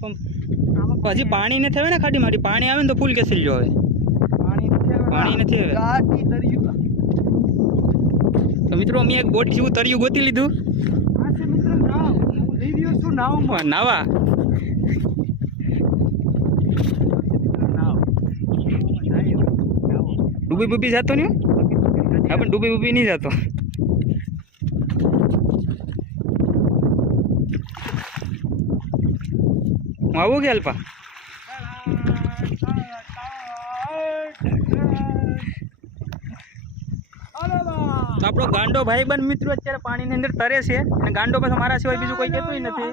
પણ હજી પાણી નથી આવે ને ખાડી મારી. પાણી આવે ને તો ફૂલ કેસી જો હવે. પાણી નથી આવે. તો મિત્રો અમે એક બોટ જેવું તર્યું ગોતી લીધું. નાવ. ડૂબી બૂબી જતો ને હા પણ ડૂબી બૂબી નહીં જતો. હું આવું કે અલ્પા? તો આપણો ગાંડો ભાઈબંધ મિત્રો અત્યારે પાણીની અંદર તરે છે અને ગાંડો પાસે મારા સિવાય બીજું કોઈ કહેતું નથી.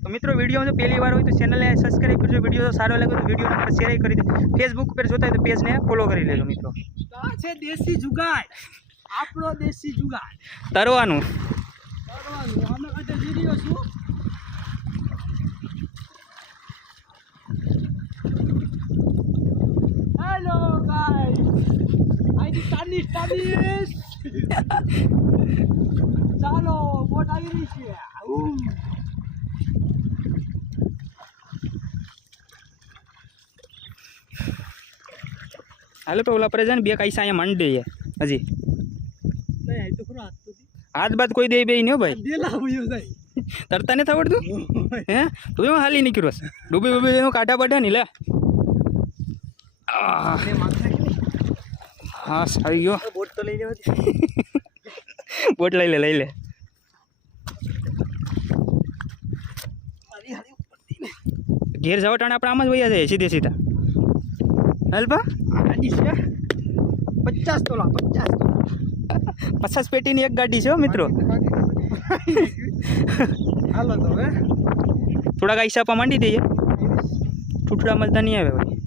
તો મિત્રો વીડિયો જો પહેલી વાર હોય તો ચેનલને સબસ્ક્રાઈબ કરજો. વીડિયો તો સારો લાગે તો વીડિયો પર શેર કરી દો. ફેસબુક પર જોતા હોય તો પેજને ફોલો કરી લેજો મિત્રો. આ છે દેશી જુગાડ આપણો દેશી જુગાડ તરવાનું. તરવાનું. અમે કદે વીડિયો છું. તાનીશ તાનીશ ચાલો બોટ આવી રહી છે. હાલો તો ઓલા પર જાય ને બે કૈસા અહીંયા માંડી દઈએ. હજી. હાથ બાદ કોઈ દે બે નહીં ભાઈ. તરતા નથી આવડતું હે? તું એમાં હાલી નીકળ્યો છે. ડૂબી ડૂબી કાંટા પડ્યા લે. ને નહીં? હા સારી ગયો. બોટ તો લઈ લેવા બોટ લઈ લે લઈ લે. ઘેર જવા ટાણે આપણે આમ જ વૈયા જઈએ સીધે સીધા. હેલ્પા પચાસ તોલા પચાસ પચાસ પેટીની એક ગાડી છે હો મિત્રો. હાલો તો હવે. થોડાક હિસાબા માંડી દઈએ ઠૂઠડા મળતા નહીં આવે ભાઈ.